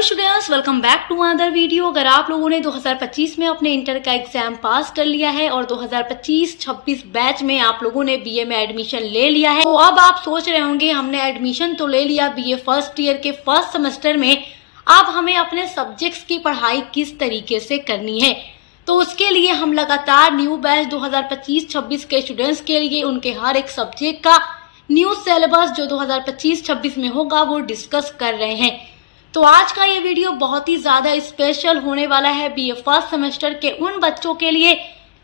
Hello students, welcome back to another video. अगर आप लोगों ने 2025 में अपने इंटर का एग्जाम पास कर लिया है और 2025-26 बैच में आप लोगों ने बीए में एडमिशन ले लिया है, तो अब आप सोच रहे होंगे हमने एडमिशन तो ले लिया बीए फर्स्ट ईयर के फर्स्ट सेमेस्टर में, अब हमें अपने सब्जेक्ट्स की पढ़ाई किस तरीके से करनी है। तो उसके लिए हम लगातार न्यू बैच 2025-26 के स्टूडेंट्स के लिए उनके हर एक सब्जेक्ट का न्यू सिलेबस जो 2025-26 में होगा वो डिस्कस कर रहे हैं। तो आज का ये वीडियो बहुत ही ज्यादा स्पेशल होने वाला है बीए फर्स्ट सेमेस्टर के उन बच्चों के लिए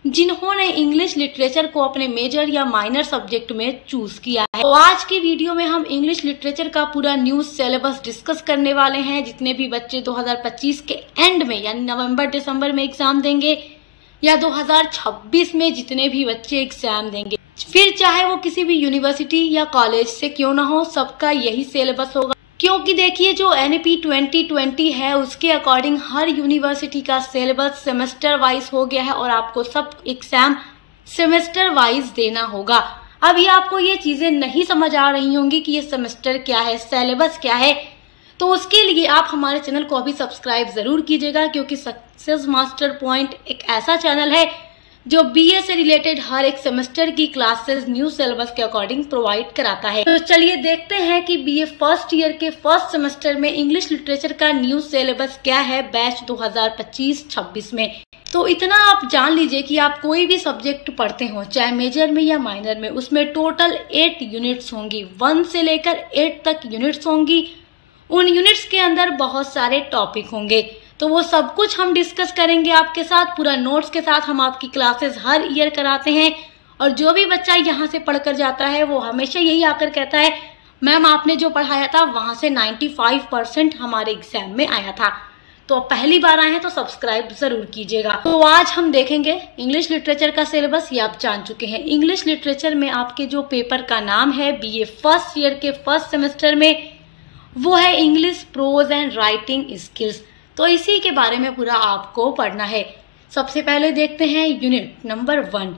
जिन्होंने इंग्लिश लिटरेचर को अपने मेजर या माइनर सब्जेक्ट में चूज किया है। तो आज की वीडियो में हम इंग्लिश लिटरेचर का पूरा न्यू सिलेबस डिस्कस करने वाले हैं। जितने भी बच्चे 2025 के एंड में यानी नवंबर दिसंबर में एग्जाम देंगे या 2026 में जितने भी बच्चे एग्जाम देंगे, फिर चाहे वो किसी भी यूनिवर्सिटी या कॉलेज से क्यों ना हो, सबका यही सिलेबस होगा। क्योंकि देखिए जो NEP 2020 है उसके अकॉर्डिंग हर यूनिवर्सिटी का सिलेबस सेमेस्टर वाइज हो गया है और आपको सब एग्जाम सेमेस्टर वाइज देना होगा। अभी आपको ये चीजें नहीं समझ आ रही होंगी कि ये सेमेस्टर क्या है, सिलेबस क्या है, तो उसके लिए आप हमारे चैनल को अभी सब्सक्राइब जरूर कीजिएगा, क्योंकि सक्सेस मास्टर पॉइंट एक ऐसा चैनल है जो बीए से रिलेटेड हर एक सेमेस्टर की क्लासेस न्यू सिलेबस के अकॉर्डिंग प्रोवाइड कराता है। तो चलिए देखते हैं कि बीए फर्स्ट ईयर के फर्स्ट सेमेस्टर में इंग्लिश लिटरेचर का न्यू सिलेबस क्या है बैच 2025-26 में। तो इतना आप जान लीजिए कि आप कोई भी सब्जेक्ट पढ़ते हो, चाहे मेजर में या माइनर में, उसमें टोटल 8 यूनिट्स होंगी, 1 से लेकर 8 तक यूनिट्स होंगी। उन यूनिट्स के अंदर बहुत सारे टॉपिक होंगे, तो वो सब कुछ हम डिस्कस करेंगे आपके साथ। पूरा नोट्स के साथ हम आपकी क्लासेस हर ईयर कराते हैं और जो भी बच्चा यहाँ से पढ़कर जाता है वो हमेशा यही आकर कहता है मैम आपने जो पढ़ाया था वहां से 95% हमारे एग्जाम में आया था। तो पहली बार आए हैं तो सब्सक्राइब जरूर कीजिएगा। तो आज हम देखेंगे इंग्लिश लिटरेचर का सिलेबस। ये आप जान चुके हैं, इंग्लिश लिटरेचर में आपके जो पेपर का नाम है बीए फर्स्ट ईयर के फर्स्ट सेमेस्टर में वो है English pros and writing skills. तो इसी के बारे में पूरा आपको पढ़ना है। सबसे पहले देखते हैं यूनिट नंबर 1।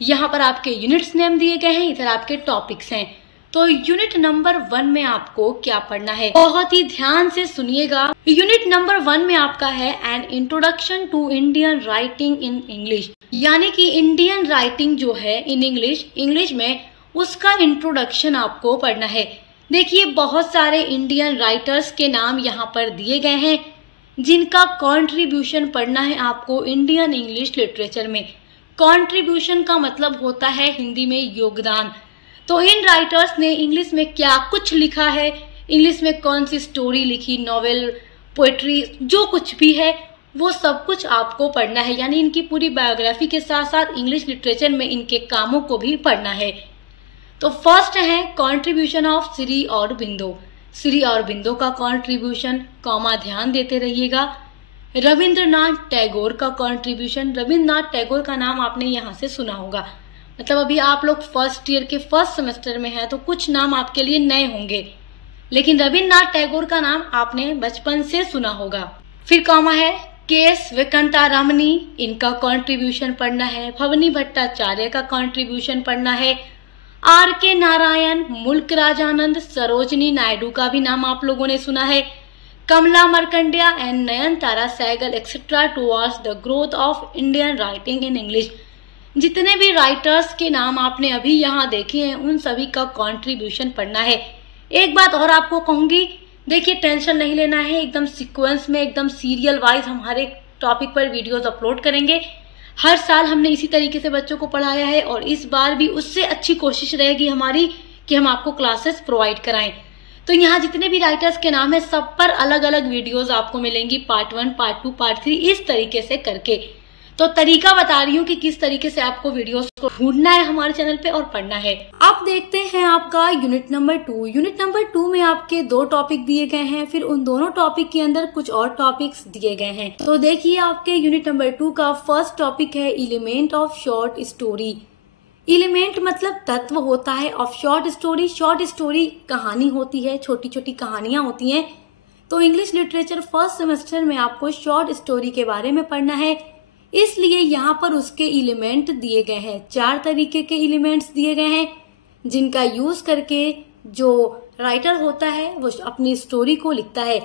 यहाँ पर आपके यूनिट्स नेम दिए गए हैं, इधर आपके टॉपिक्स हैं। तो यूनिट नंबर 1 में आपको क्या पढ़ना है, बहुत ही ध्यान से सुनिएगा। यूनिट नंबर 1 में आपका है an introduction to Indian writing in English, यानी कि इंडियन राइटिंग जो है इन इंग्लिश में उसका इंट्रोडक्शन आपको पढ़ना है। देखिए बहुत सारे इंडियन राइटर्स के नाम यहाँ पर दिए गए हैं जिनका कंट्रीब्यूशन पढ़ना है आपको इंडियन इंग्लिश लिटरेचर में। कंट्रीब्यूशन का मतलब होता है हिंदी में योगदान। तो इन राइटर्स ने इंग्लिश में क्या कुछ लिखा है, इंग्लिश में कौन सी स्टोरी लिखी, नॉवेल, पोएट्री, जो कुछ भी है वो सब कुछ आपको पढ़ना है। यानी इनकी पूरी बायोग्राफी के साथ साथ इंग्लिश लिटरेचर में इनके कामों को भी पढ़ना है। तो फर्स्ट है कंट्रीब्यूशन ऑफ श्री अरबिंदो। श्री अरबिंदो का कंट्रीब्यूशन, कॉमा ध्यान देते रहिएगा। रविंद्रनाथ टैगोर का कंट्रीब्यूशन, रविंद्रनाथ टैगोर का नाम आपने यहाँ से सुना होगा, मतलब अभी आप लोग फर्स्ट ईयर के फर्स्ट सेमेस्टर में हैं तो कुछ नाम आपके लिए नए होंगे, लेकिन रविंद्रनाथ टैगोर का नाम आपने बचपन से सुना होगा। फिर कॉमा है केएस वेंकटरामनी, इनका कंट्रीब्यूशन पढ़ना है। भवनी भट्टाचार्य का कंट्रीब्यूशन पढ़ना है। RK नारायण, मुल्क राजानंद, सरोजनी नायडू का भी नाम आप लोगों ने सुना है। Kamala Markandaya and Nayantara Sahgal etcetera towards the growth of Indian writing in English. जितने भी राइटर्स के नाम आपने अभी यहाँ देखे हैं उन सभी का कंट्रीब्यूशन पढ़ना है। एक बात और आपको कहूंगी, देखिए टेंशन नहीं लेना है, एकदम सीक्वेंस में, एकदम सीरियल वाइज हम हर एक टॉपिक पर वीडियोस अपलोड करेंगे। हर साल हमने इसी तरीके से बच्चों को पढ़ाया है और इस बार भी उससे अच्छी कोशिश रहेगी हमारी कि हम आपको क्लासेस प्रोवाइड कराएं। तो यहाँ जितने भी राइटर्स के नाम है सब पर अलग अलग वीडियोस आपको मिलेंगी, पार्ट 1, पार्ट 2, पार्ट 3, इस तरीके से करके। तो तरीका बता रही हूँ कि किस तरीके से आपको वीडियोस को ढूंढना है हमारे चैनल पे और पढ़ना है। अब देखते हैं आपका यूनिट नंबर 2। यूनिट नंबर 2 में आपके 2 टॉपिक दिए गए हैं, फिर उन दोनों टॉपिक के अंदर कुछ और टॉपिक्स दिए गए हैं। तो देखिए आपके यूनिट नंबर 2 का फर्स्ट टॉपिक है element of short story. Element मतलब तत्व होता है, of short story, short story कहानी होती है, छोटी छोटी कहानियां होती हैं। तो इंग्लिश लिटरेचर फर्स्ट सेमेस्टर में आपको शॉर्ट स्टोरी के बारे में पढ़ना है, इसलिए यहाँ पर उसके एलिमेंट दिए गए हैं। 4 तरीके के एलिमेंट्स दिए गए हैं जिनका यूज करके जो राइटर होता है वो अपनी स्टोरी को लिखता है।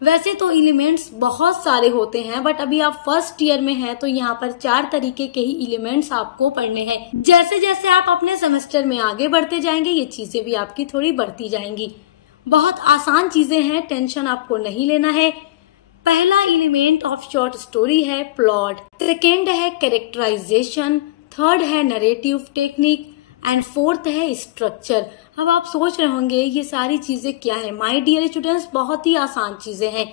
वैसे तो एलिमेंट्स बहुत सारे होते हैं, बट अभी आप फर्स्ट ईयर में हैं तो यहाँ पर 4 तरीके के ही एलिमेंट्स आपको पढ़ने हैं। जैसे जैसे आप अपने सेमेस्टर में आगे बढ़ते जाएंगे ये चीजें भी आपकी थोड़ी बढ़ती जाएंगी। बहुत आसान चीजें हैं, टेंशन आपको नहीं लेना है। पहला एलिमेंट ऑफ शॉर्ट स्टोरी है प्लॉट, सेकेंड है कैरेक्टराइजेशन, थर्ड है नरेटिव टेक्निक एंड फोर्थ है स्ट्रक्चर। अब आप सोच रहे होंगे ये सारी चीजें क्या है। माय डियर स्टूडेंट्स, बहुत ही आसान चीजें हैं।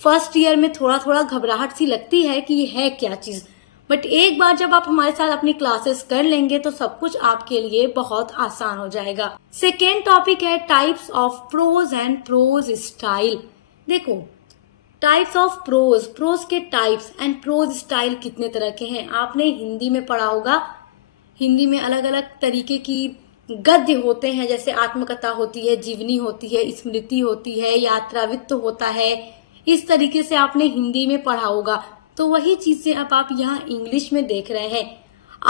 फर्स्ट ईयर में थोड़ा थोड़ा घबराहट सी लगती है कि ये है क्या चीज, बट एक बार जब आप हमारे साथ अपनी क्लासेस कर लेंगे तो सब कुछ आपके लिए बहुत आसान हो जाएगा। सेकेंड टॉपिक है types of prose and prose style. देखो, टाइप्स ऑफ प्रोज, प्रोज के टाइप्स एंड प्रोज स्टाइल कितने तरह के हैं आपने हिंदी में पढ़ा होगा। हिंदी में अलग अलग तरीके की गद्य होते हैं, जैसे आत्मकथा होती है, जीवनी होती है, स्मृति होती है, यात्रावित्त होता है। इस तरीके से आपने हिंदी में पढ़ा होगा, तो वही चीजें अब आप यहाँ इंग्लिश में देख रहे हैं।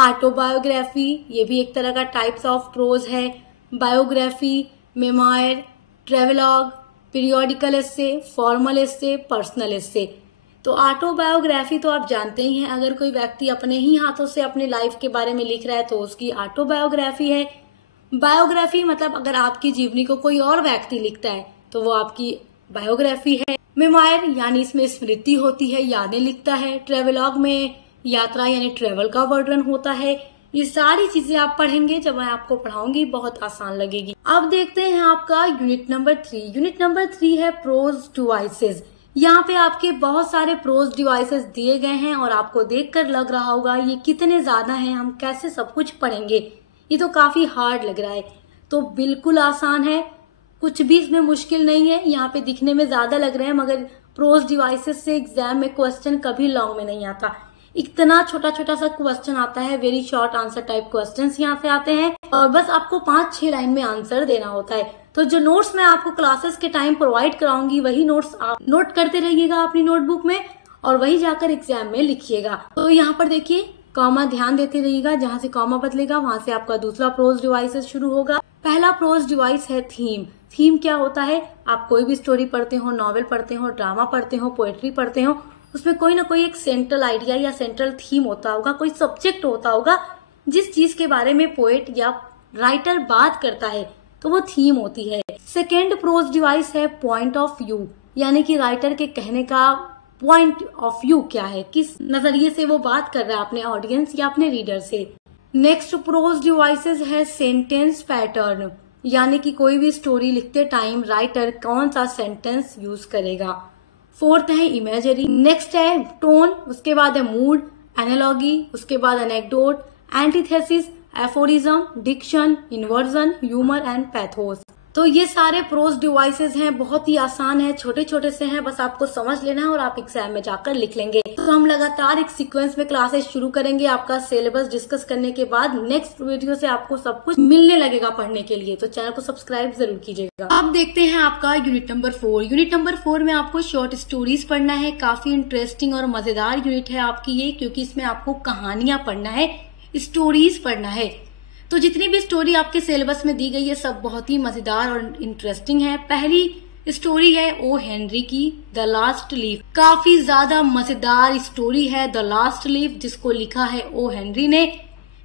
ऑटोबायोग्राफी, ये भी एक तरह का टाइप्स ऑफ प्रोज है। बायोग्राफी, मेमोयर, ट्रेवलॉग, पीरियोडिकल एस्से, फॉर्मल एस्से, पर्सनल एस्से। तो ऑटोबायोग्राफी तो आप जानते ही हैं, अगर कोई व्यक्ति अपने ही हाथों से अपने लाइफ के बारे में लिख रहा है तो उसकी ऑटोबायोग्राफी है। बायोग्राफी मतलब अगर आपकी जीवनी को कोई और व्यक्ति लिखता है तो वो आपकी बायोग्राफी है। मेमोयर यानी इसमें स्मृति होती है, यादें लिखता है। ट्रेवलॉग में यात्रा यानी ट्रेवल का वर्णन होता है। ये सारी चीजें आप पढ़ेंगे, जब मैं आपको पढ़ाऊंगी बहुत आसान लगेगी। अब देखते हैं आपका यूनिट नंबर 3। यूनिट नंबर 3 है प्रोज डिवाइसेस। यहाँ पे आपके बहुत सारे प्रोज डिवाइसेस दिए गए हैं और आपको देखकर लग रहा होगा ये कितने ज्यादा हैं, हम कैसे सब कुछ पढ़ेंगे, ये तो काफी हार्ड लग रहा है। तो बिल्कुल आसान है, कुछ भी इसमें मुश्किल नहीं है। यहाँ पे दिखने में ज्यादा लग रहे हैं मगर प्रोज डिवाइसेस से एग्जाम में क्वेश्चन कभी लॉन्ग में नहीं आता। इतना छोटा छोटा सा क्वेश्चन आता है, very short answer type questions यहाँ से आते हैं और बस आपको 5-6 लाइन में आंसर देना होता है। तो जो नोट्स मैं आपको क्लासेस के टाइम प्रोवाइड कराऊंगी वही नोट्स आप नोट करते रहिएगा अपनी नोटबुक में और वही जाकर एग्जाम में लिखिएगा। तो यहाँ पर देखिए कॉमा ध्यान देते रहिएगा, जहाँ से कॉमा बदलेगा वहां से आपका दूसरा प्रोज डिवाइसेस शुरू होगा। पहला प्रोज डिवाइस है थीम। थीम क्या होता है, आप कोई भी स्टोरी पढ़ते हो, नॉवेल पढ़ते हो, ड्रामा पढ़ते हो, पोएट्री पढ़ते हो, उसमें कोई ना कोई एक सेंट्रल आइडिया या सेंट्रल थीम होता होगा, कोई सब्जेक्ट होता होगा जिस चीज के बारे में पोएट या राइटर बात करता है, तो वो थीम होती है। सेकेंड प्रोज डिवाइस है पॉइंट ऑफ व्यू, यानी कि राइटर के कहने का पॉइंट ऑफ व्यू क्या है, किस नजरिए से वो बात कर रहा है अपने ऑडियंस या अपने रीडर से। नेक्स्ट प्रोज डिवाइसेस है सेंटेंस पैटर्न, यानी कि कोई भी स्टोरी लिखते टाइम राइटर कौन सा सेंटेंस यूज करेगा। फोर्थ है इमेजरी। नेक्स्ट है टोन, उसके बाद है मूड, एनालॉगी, उसके बाद anecdote, antithesis, aphorism, diction, inversion, humour and pathos. तो ये सारे प्रोज डिवाइसेस हैं, बहुत ही आसान है, छोटे छोटे से हैं, बस आपको समझ लेना है और आप एग्जाम में जाकर लिख लेंगे। तो हम लगातार एक सीक्वेंस में क्लासेस शुरू करेंगे। आपका सिलेबस डिस्कस करने के बाद नेक्स्ट वीडियो से आपको सब कुछ मिलने लगेगा पढ़ने के लिए, तो चैनल को सब्सक्राइब जरूर कीजिएगा। अब देखते हैं आपका यूनिट नंबर 4। यूनिट नंबर 4 में आपको शॉर्ट स्टोरीज पढ़ना है। काफी इंटरेस्टिंग और मजेदार यूनिट है आपकी ये, क्योंकि इसमें आपको कहानियां पढ़ना है, स्टोरीज पढ़ना है। तो जितनी भी स्टोरी आपके सिलेबस में दी गई है सब बहुत ही मजेदार और इंटरेस्टिंग है। पहली स्टोरी है ओ हेनरी की द लास्ट लीफ। काफी ज्यादा मजेदार स्टोरी है द लास्ट लीफ, जिसको लिखा है ओ हेनरी ने।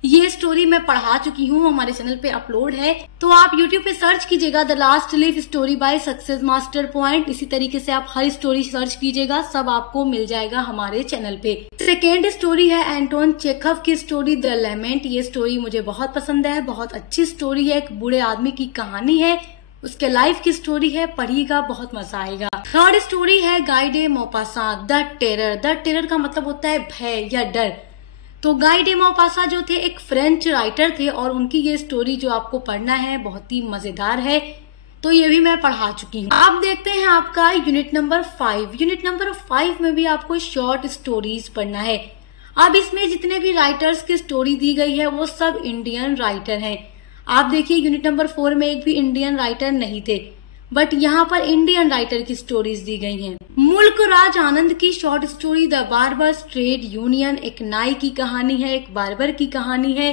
ये स्टोरी मैं पढ़ा चुकी हूँ, हमारे चैनल पे अपलोड है, तो आप YouTube पे सर्च कीजिएगा the last leaf story by success master point. इसी तरीके से आप हर स्टोरी सर्च कीजिएगा, सब आपको मिल जाएगा हमारे चैनल पे। सेकेंड स्टोरी है एंटोन चेखव की स्टोरी द लेमेंट। ये स्टोरी मुझे बहुत पसंद है, बहुत अच्छी स्टोरी है, एक बूढ़े आदमी की कहानी है, उसके लाइफ की स्टोरी है, पढ़िएगा बहुत मजा आएगा। थर्ड स्टोरी है Guy de Maupassant the terror. The terror का मतलब होता है भय या डर। तो गाय डे मॉपासां जो थे एक फ्रेंच राइटर थे और उनकी ये स्टोरी जो आपको पढ़ना है बहुत ही मजेदार है, तो ये भी मैं पढ़ा चुकी हूँ। अब देखते हैं आपका यूनिट नंबर 5। यूनिट नंबर 5 में भी आपको शॉर्ट स्टोरीज पढ़ना है। अब इसमें जितने भी राइटर्स की स्टोरी दी गई है वो सब इंडियन राइटर हैं। आप देखिए यूनिट नंबर 4 में एक भी इंडियन राइटर नहीं थे, बट यहाँ पर इंडियन राइटर की स्टोरीज दी गई हैं। मुल्क राज आनंद की short story the barbers trade union, एक नाई की कहानी है, एक बार्बर की कहानी है,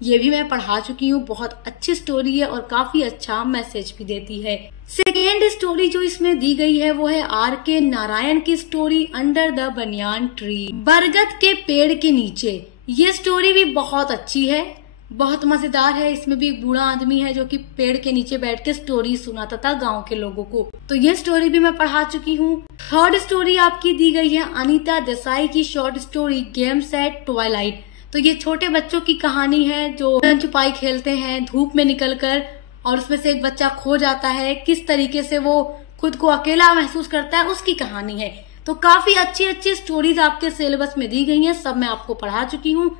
ये भी मैं पढ़ा चुकी हूँ। बहुत अच्छी स्टोरी है और काफी अच्छा मैसेज भी देती है। सेकेंड स्टोरी जो इसमें दी गई है वो है R.K. नारायण की story under the banyan tree, बरगद के पेड़ के नीचे। ये स्टोरी भी बहुत अच्छी है, बहुत मजेदार है। इसमें भी एक बूढ़ा आदमी है जो कि पेड़ के नीचे बैठ के स्टोरी सुनाता था गांव के लोगों को, तो ये स्टोरी भी मैं पढ़ा चुकी हूँ। थर्ड स्टोरी आपकी दी गई है अनीता देसाई की short story games eight Twilight. तो ये छोटे बच्चों की कहानी है जो छुपन छुपाई खेलते हैं धूप में निकलकर, और उसमें से एक बच्चा खो जाता है, किस तरीके से वो खुद को अकेला महसूस करता है, उसकी कहानी है। तो काफी अच्छी अच्छी स्टोरीज आपके सिलेबस में दी गई हैं, सब मैं आपको पढ़ा चुकी हूँ।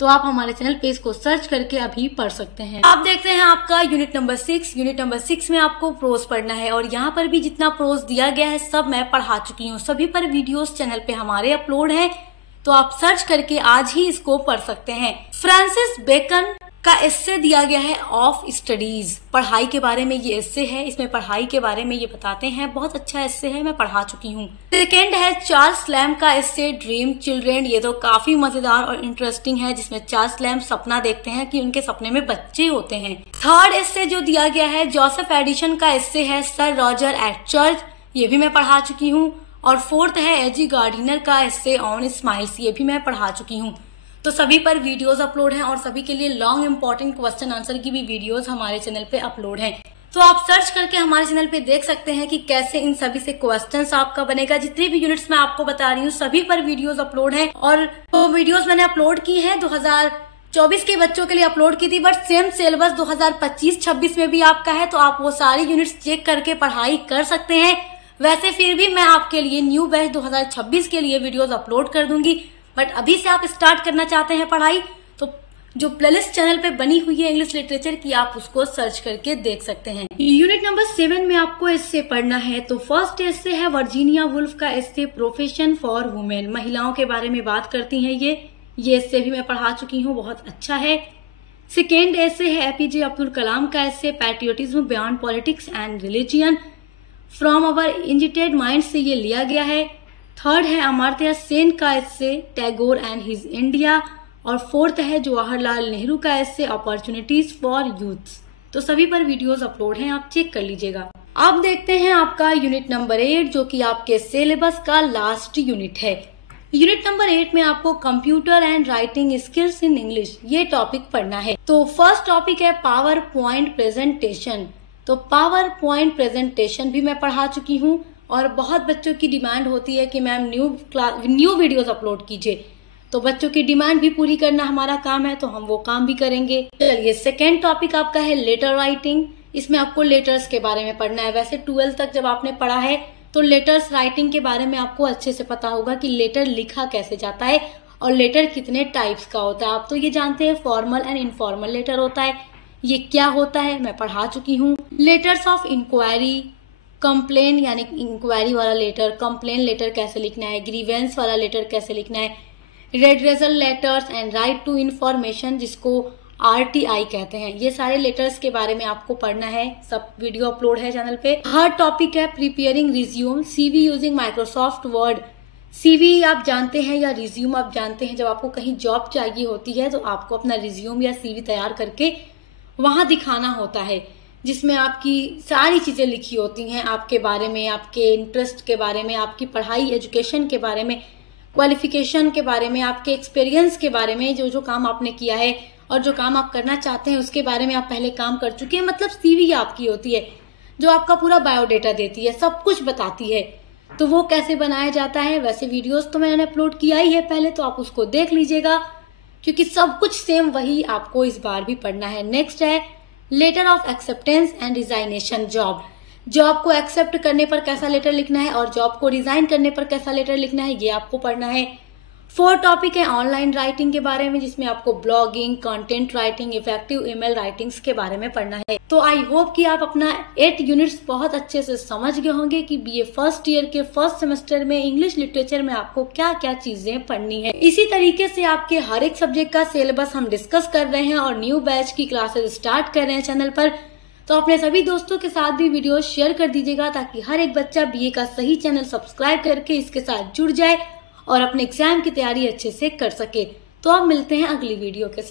तो आप हमारे चैनल पे इसको सर्च करके अभी पढ़ सकते हैं। आप देखते हैं आपका यूनिट नंबर 6। यूनिट नंबर 6 में आपको प्रोज पढ़ना है, और यहाँ पर भी जितना प्रोज दिया गया है सब मैं पढ़ा चुकी हूँ। सभी पर वीडियोस चैनल पे हमारे अपलोड है, तो आप सर्च करके आज ही इसको पढ़ सकते हैं। फ्रांसिस बेकन का एस्से दिया गया है ऑफ स्टडीज, पढ़ाई के बारे में ये एस्से है। इसमें पढ़ाई के बारे में ये बताते हैं, बहुत अच्छा एस्से है, मैं पढ़ा चुकी हूँ। सेकेंड है चार्ल्स लैम्ब का एस्से ड्रीम चिल्ड्रेन। ये तो काफी मजेदार और इंटरेस्टिंग है, जिसमें चार्ल्स लैम्ब सपना देखते हैं कि उनके सपने में बच्चे होते हैं। थर्ड एस्से जो दिया गया है जोसेफ एडिशन का एस्से है सर रॉजर एट चर्च, ये भी मैं पढ़ा चुकी हूँ। और फोर्थ है एजी गार्डिनर का एस्से ऑन स्माइल्स, ये भी मैं पढ़ा चुकी हूँ। तो सभी पर वीडियोस अपलोड हैं, और सभी के लिए लॉन्ग इंपॉर्टेंट क्वेश्चन आंसर की भी वीडियोस हमारे चैनल पे अपलोड हैं। तो आप सर्च करके हमारे चैनल पे देख सकते हैं कि कैसे इन सभी से क्वेश्चंस आपका बनेगा। जितने भी यूनिट्स मैं आपको बता रही हूँ सभी पर वीडियोस अपलोड हैं, और वो वीडियोस मैंने अपलोड की हैं 2024 के बच्चों के लिए अपलोड की थी, बट सेम सिलेबस 2025-26 में भी आपका है, तो आप वो सारी यूनिट्स चेक करके पढ़ाई कर सकते हैं। वैसे फिर भी मैं आपके लिए न्यू बैच 2026 के लिए वीडियोस अपलोड कर दूंगी, बट अभी से आप स्टार्ट करना चाहते हैं पढ़ाई, तो जो प्लेलिस्ट चैनल पे बनी हुई है इंग्लिश लिटरेचर की, आप उसको सर्च करके देख सकते हैं। यूनिट नंबर 7 में आपको एस्से पढ़ना है। तो फर्स्ट एस्से है वर्जीनिया वुल्फ का एस्से प्रोफेशन फॉर वुमेन, महिलाओं के बारे में बात करती हैं ये एस्से भी मैं पढ़ा चुकी हूँ, बहुत अच्छा है। सेकेंड एस्से है एपीजे अब्दुल कलाम का essay patriotism beyond politics and religion, from our इंजिटेड माइंड से ये लिया गया है। थर्ड है अमर्त्य सेन का एस्से टैगोर एंड हिज इंडिया, और फोर्थ है जवाहरलाल नेहरू का एस्से अपॉर्चुनिटीज फॉर यूथ। तो सभी पर वीडियोस अपलोड हैं, आप चेक कर लीजिएगा। अब देखते हैं आपका यूनिट नंबर 8 जो कि आपके सिलेबस का लास्ट यूनिट है। यूनिट नंबर 8 में आपको computer and writing skills in English ये टॉपिक पढ़ना है। तो फर्स्ट टॉपिक है पावर पॉइंट प्रेजेंटेशन। तो पावर पॉइंट प्रेजेंटेशन भी मैं पढ़ा चुकी हूँ, और बहुत बच्चों की डिमांड होती है कि मैम न्यू वीडियोस अपलोड कीजिए, तो बच्चों की डिमांड भी पूरी करना हमारा काम है, तो हम वो काम भी करेंगे। चलिए सेकेंड टॉपिक आपका है लेटर राइटिंग। इसमें आपको लेटर्स के बारे में पढ़ना है। वैसे 12th तक जब आपने पढ़ा है तो लेटर्स राइटिंग के बारे में आपको अच्छे से पता होगा कि लेटर लिखा कैसे जाता है और लेटर कितने टाइप्स का होता है। आप तो ये जानते हैं फॉर्मल एंड इनफॉर्मल लेटर होता है, ये क्या होता है मैं पढ़ा चुकी हूँ। लेटर्स ऑफ इंक्वायरी, कंप्लेन यानी इंक्वायरी वाला लेटर, कंप्लेन लेटर कैसे लिखना है, ग्रीवेंस वाला लेटर कैसे लिखना है, redressal letters and right to information जिसको RTI कहते हैं, ये सारे लेटर्स के बारे में आपको पढ़ना है। सब वीडियो अपलोड है चैनल पे। हर टॉपिक है preparing resume CV using Microsoft word. CV आप जानते हैं या रिज्यूम आप जानते हैं, जब आपको कहीं जॉब चाहिए होती है तो आपको अपना रिज्यूम या CV तैयार करके वहां दिखाना होता है, जिसमें आपकी सारी चीजें लिखी होती हैं आपके बारे में, आपके इंटरेस्ट के बारे में, आपकी पढ़ाई एजुकेशन के बारे में, क्वालिफिकेशन के बारे में, आपके एक्सपीरियंस के बारे में, जो जो काम आपने किया है और जो काम आप करना चाहते हैं उसके बारे में आप पहले काम कर चुके हैं। मतलब CV आपकी होती है जो आपका पूरा बायोडेटा देती है, सब कुछ बताती है। तो वो कैसे बनाया जाता है, वैसे वीडियोस तो मैंने अपलोड किया ही है पहले, तो आप उसको देख लीजिएगा, क्योंकि सब कुछ सेम वही आपको इस बार भी पढ़ना है। नेक्स्ट है letter of acceptance and resignation. Job को एक्सेप्ट करने पर कैसा लेटर लिखना है और जॉब को रिजाइन करने पर कैसा लेटर लिखना है, ये आपको पढ़ना है। फोर्थ टॉपिक है ऑनलाइन राइटिंग के बारे में, जिसमें आपको blogging, content writing, effective email writings के बारे में पढ़ना है। तो आई होप कि आप अपना 8 यूनिट्स बहुत अच्छे से समझ गए होंगे कि BA फर्स्ट ईयर के फर्स्ट सेमेस्टर में इंग्लिश लिटरेचर में आपको क्या क्या चीजें पढ़नी है। इसी तरीके से आपके हर एक सब्जेक्ट का सिलेबस हम डिस्कस कर रहे हैं और न्यू बैच की क्लासेस स्टार्ट कर रहे हैं चैनल पर। तो अपने सभी दोस्तों के साथ भी वीडियो शेयर कर दीजिएगा, ताकि हर एक बच्चा BA का सही चैनल सब्सक्राइब करके इसके साथ जुड़ जाए और अपने एग्जाम की तैयारी अच्छे से कर सके। तो अब मिलते हैं अगली वीडियो के साथ।